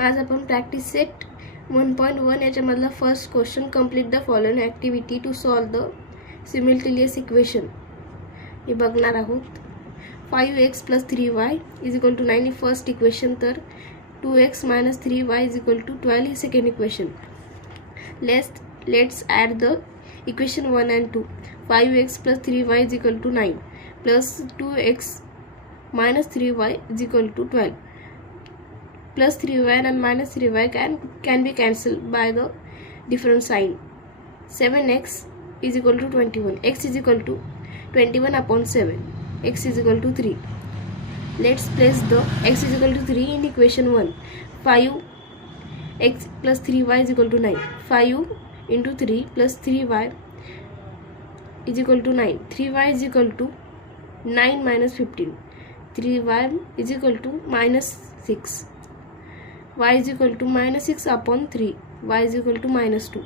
आज आपण practice set 1.1 याच्यामधला first question complete the following activity to solve the simultaneous equation हे बघणार आहोत. 5x + 3y = 9 ही फर्स्ट इक्वेशन, तर 2x - 3y = 12 he second equation. Let's add the equation 1 and 2. 5x + 3y = 9 plus 2x - 3y = 12. Plus 3y and minus 3y can be cancelled by the different sign. 7x = 21. X = 21 upon 7. X = 3. Let's place the x = 3 in equation 1. 5x + 3y = 9. 5 into 3 plus 3y = 9. 3y = 9 minus 15. 3y = -6. Y = -6 upon 3. Y = -2.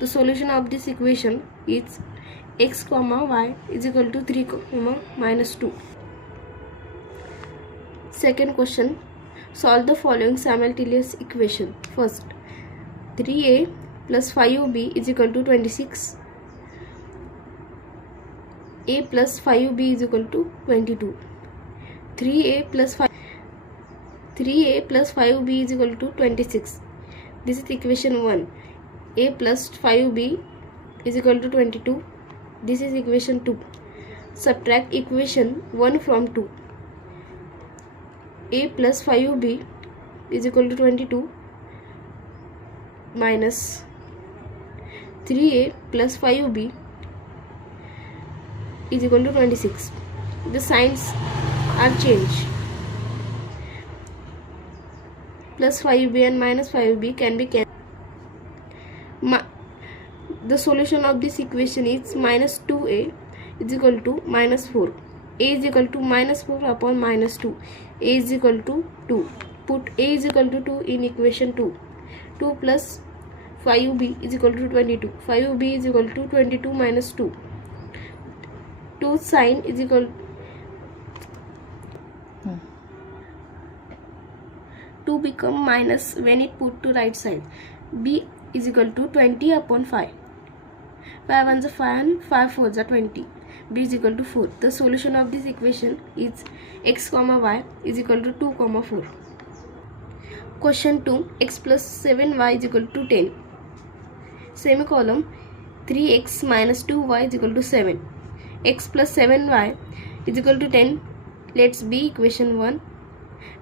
The solution of this equation is x, y = 3, -2. Second question, solve the following simultaneous equation. First, 3a plus 5b = 26. A plus 5b = 22. 3a plus 5b = 26. This is equation 1. A plus 5b = 22. This is equation 2. Subtract equation 1 from 2. A plus 5b = 22 minus 3a plus 5b = 26. The signs are changed. Plus 5b and minus 5b can be cancelled. The solution of this equation is -2a = -4. A is equal to -4 upon -2. A is equal to 2. Put A is equal to 2 in equation 2. 2 plus 5b = 22. 5b is equal to 22 minus 2. 2 sign is equal 2 become minus when it put to right side. B is equal to 20 upon 5. 5 1s are 5 and 5 4s are 20. B is equal to 4. The solution of this equation is x, y is equal to 2, 4. Question 2, x plus 7y is equal to 10. Semicolon, 3x minus 2y is equal to 7. X plus 7y is equal to 10. Let's be equation 1,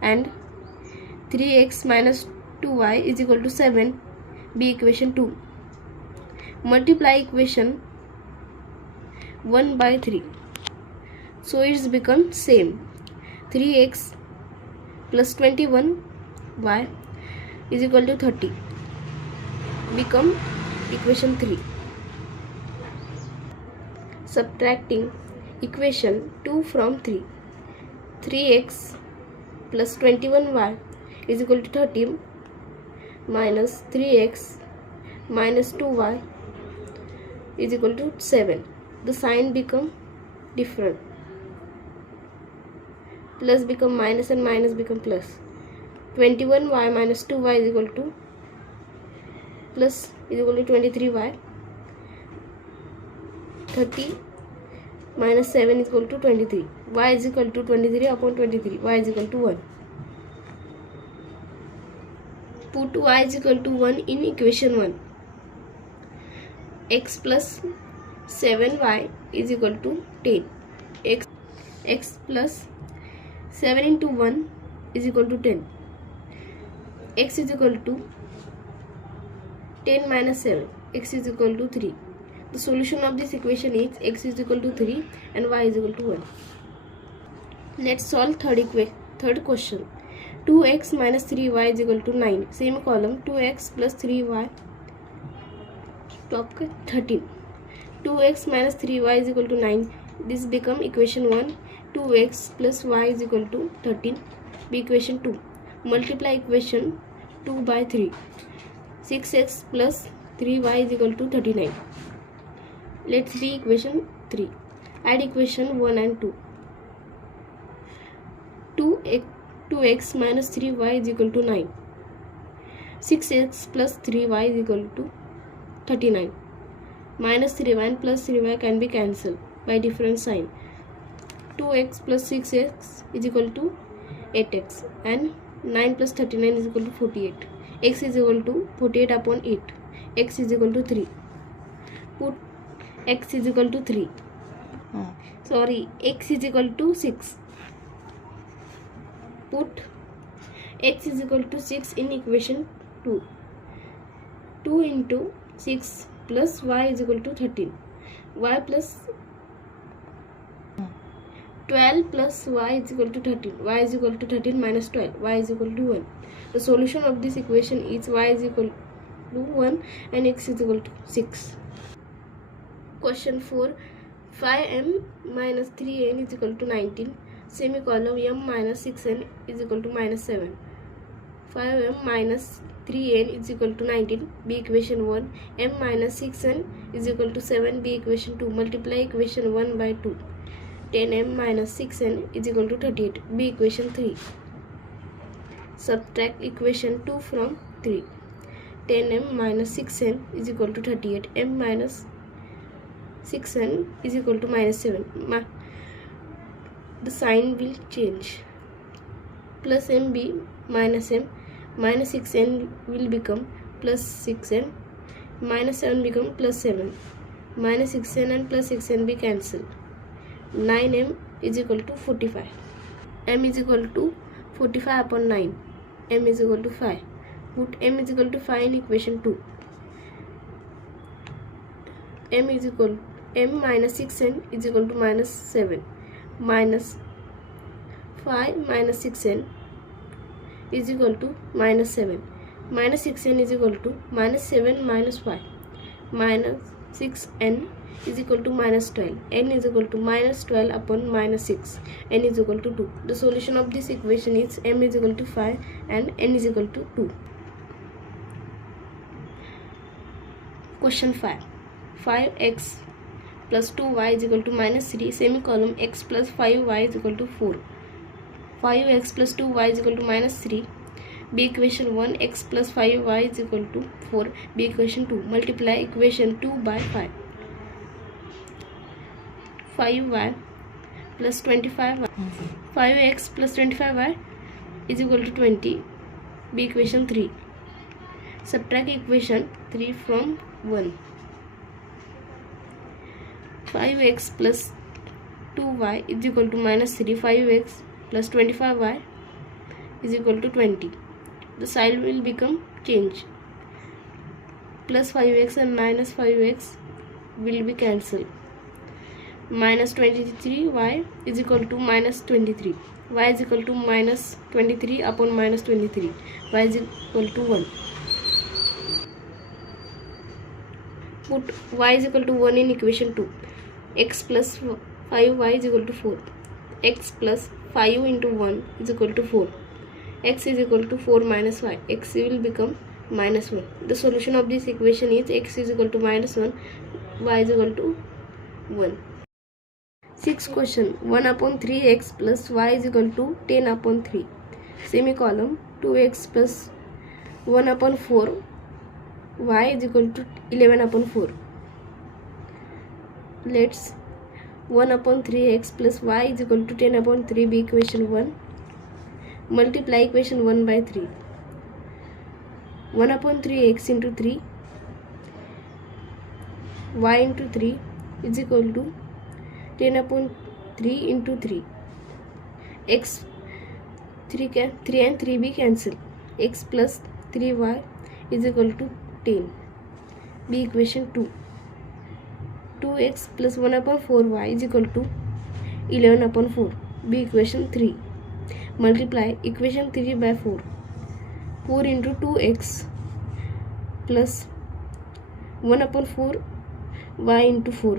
and 3x minus 2y is equal to 7 be equation 2. Multiply equation 1 by 3, so it's become same. 3x plus 21y is equal to 30 become equation 3. Subtracting equation 2 from 3. 3x plus 21y is equal to 30 minus 3x minus 2y is equal to 7. The sign become different. Plus become minus and minus become plus. 21y minus 2y is equal to plus is equal to 23y. 30 minus 7 is equal to 23. Y is equal to 23 upon 23. Y is equal to 1. Put y is equal to 1 in equation 1. X plus 7y is equal to 10. X plus 7 into 1 is equal to 10. X is equal to 10 minus 7. X is equal to 3. The solution of this equation is x is equal to 3 and y is equal to 1. Let's solve third question. 2x minus 3y is equal to 9. Semicolon, 2x plus 3y top 13. 2x minus 3y is equal to 9. This become equation 1. 2x plus y is equal to 13 be equation 2. Multiply equation 2 by 3. 6x plus 3y is equal to 39. Let's see equation 3. Add equation 1 and 2. 2x minus 3y is equal to 9. 6x plus 3y is equal to 39. Minus 3y and plus 3y can be cancelled by different sign. 2x plus 6x is equal to 8x and 9 plus 39 is equal to 48. X is equal to 48 upon 8. X is equal to 3. Put x is equal to 3. X is equal to 6. Put x is equal to 6 in equation 2. 2 into 6 plus y is equal to 13. Y plus 12 plus y is equal to 13. Y is equal to 13 minus 12. Y is equal to 1. The solution of this equation is y is equal to 1 and x is equal to 6. Question 4. 5m minus 3n is equal to 19. Semicolon m minus 6n is equal to minus 7. 5m minus 3n is equal to 19. B equation 1. M minus 6n is equal to 7. B equation 2. Multiply equation 1 by 2. 10m minus 6n is equal to 38. B equation 3. Subtract equation 2 from 3. 10m minus 6n is equal to 38. M minus 6n is equal to minus 7. The sign will change. Plus mb minus m. Minus 6n will become plus 6n. Minus 7 become plus 7. Minus 6n and plus 6n be cancelled. 9m is equal to 45. M is equal to 45 upon 9. M is equal to 5. Put m is equal to 5 in equation 2. M minus 6n is equal to minus 7. Minus 5 minus 6n is equal to minus 7. Minus 6n is equal to minus 7 minus 5. Minus 6n is equal to minus 12. N is equal to minus 12 upon minus 6. N is equal to 2. The solution of this equation is m is equal to 5 and n is equal to 2. Question 5. 5x plus 2y is equal to minus 3. Semicolon x plus 5y is equal to 4. 5x plus 2y is equal to minus 3. B equation 1. X plus 5y is equal to 4. B equation 2. Multiply equation 2 by 5. 5y plus 25y. 5x plus 25y is equal to 20. B equation 3. Subtract equation 3 from 1. 5x plus 2y is equal to minus 3. 5x plus 25y is equal to 20. The sign will become change. Plus 5x and minus 5x will be cancelled. Minus 23y is equal to minus 23. Y is equal to minus 23 upon minus 23. Y is equal to 1. Put y is equal to 1 in equation 2. X plus 5y is equal to 4. X plus 5 into 1 is equal to 4. X is equal to 4 minus y. X will become minus 1. The solution of this equation is x is equal to minus 1. Y is equal to 1. 6th question. 1 upon 3x plus y is equal to 10 upon 3. Semicolon 2x plus 1 upon 4 y is equal to 11 upon 4. Let's 1 upon 3x plus y is equal to 10 upon 3 be equation 1. Multiply equation 1 by 3. 1 upon 3x into 3 y into 3 is equal to 10 upon 3 into 3. X 3 and 3 be cancelled. X plus 3y is equal to 10. B equation 2. 2x plus 1 upon 4y is equal to 11 upon 4. B equation 3. Multiply equation 3 by 4. 4 into 2x plus 1 upon 4 y into 4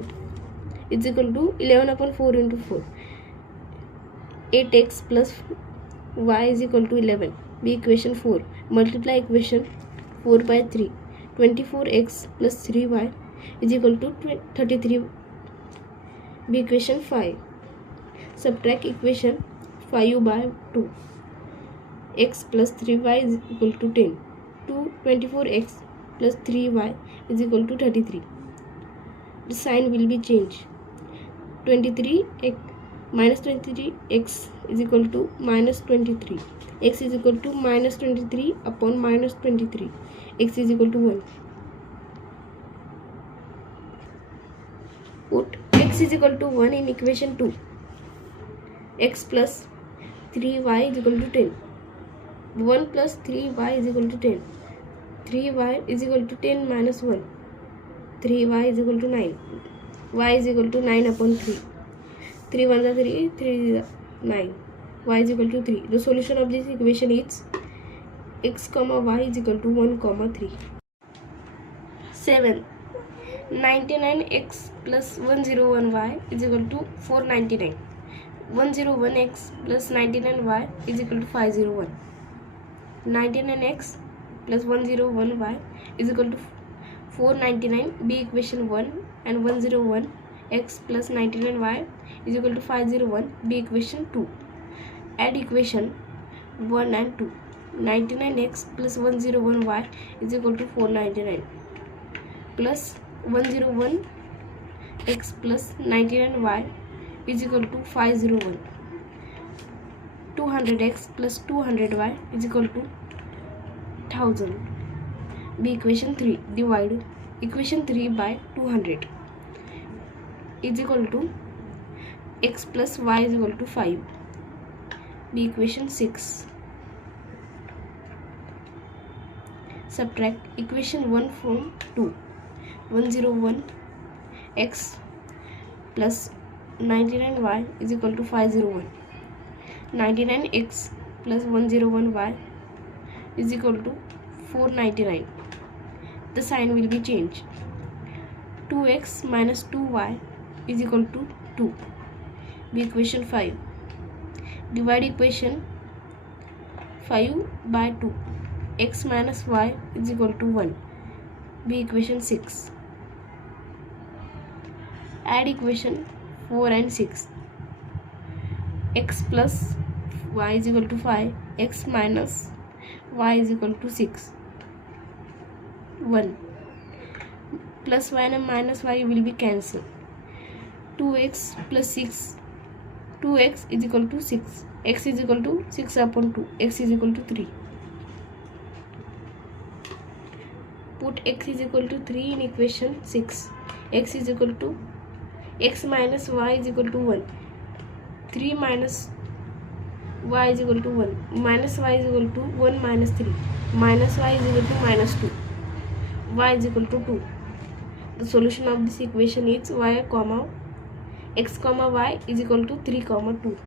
is equal to 11 upon 4 into 4. 8x plus y is equal to 11. B equation 4. Multiply equation 4 by 3. 24x plus 3y is equal to 33. B equation 5. Subtract equation 5 by 2. X plus 3y is equal to 10. to 24x plus 3y is equal to 33. The sign will be changed. 23x minus 23x is equal to minus 23. X is equal to minus 23 upon minus 23. X is equal to 1. Put x is equal to 1 in equation 2. X plus 3y is equal to 10. 1 plus 3y is equal to 10. 3y is equal to 10 minus 1. 3y is equal to 9. Y is equal to 9 upon 3. 3 1 is 3, 3 is 9. Y is equal to 3. The solution of this equation is x comma y is equal to 1 comma 3. 7. 99x plus 101y is equal to 499. 101x plus 99y is equal to 501. 99x plus 101y is equal to 499. B equation 1 and 101x plus 99y is equal to 501. B equation 2. Add equation 1 and 2. 99x plus 101y is equal to 499 plus 101x plus 99y is equal to 501. 200x plus 200y is equal to 1000. B equation 3. Divide equation 3 by 200 is equal to x plus y is equal to 5. B equation 6. Subtract equation 1 from 2. 101x plus 99y is equal to 501. 99x plus 101y is equal to 499. The sign will be changed. 2x minus 2y is equal to 2. B equation 5. Divide equation 5 by 2. X minus y is equal to 1. B equation 6. Add equation 4 and 6. X plus y is equal to 5. X minus y is equal to 6. 1. Plus y and minus y will be cancelled. 2x plus 6. 2x is equal to 6. X is equal to 6 upon 2. X is equal to 3. Put x is equal to 3 in equation 6. X is equal to x minus y is equal to 1. 3 minus y is equal to 1. Minus y is equal to 1 minus 3. Minus y is equal to minus 2. Y is equal to 2. The solution of this equation is y comma x comma y is equal to 3 comma 2.